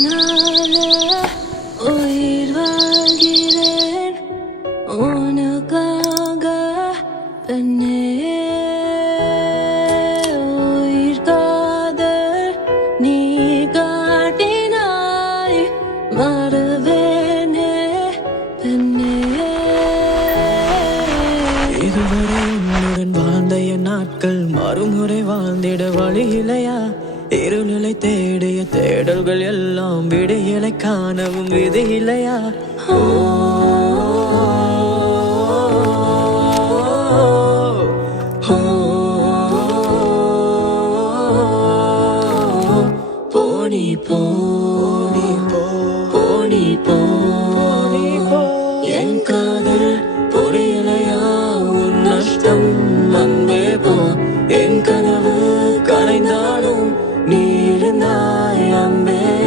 உன்னால உயிர் வாழ்கிறேன் உனக்காக பெண்ணே உயிர் காதல் நீ காட்டினாய் மறவேனே பெண்ணே இதுவரை உன்னுடன் வாழ்ந்த என் நாட்கள் மறுமுறை வாழ்ந்திட வழி இல்லையா? இருளை தேடிய தேடல்கள் எல்லாம் விடையலை காணவும் விதி இல்லையா?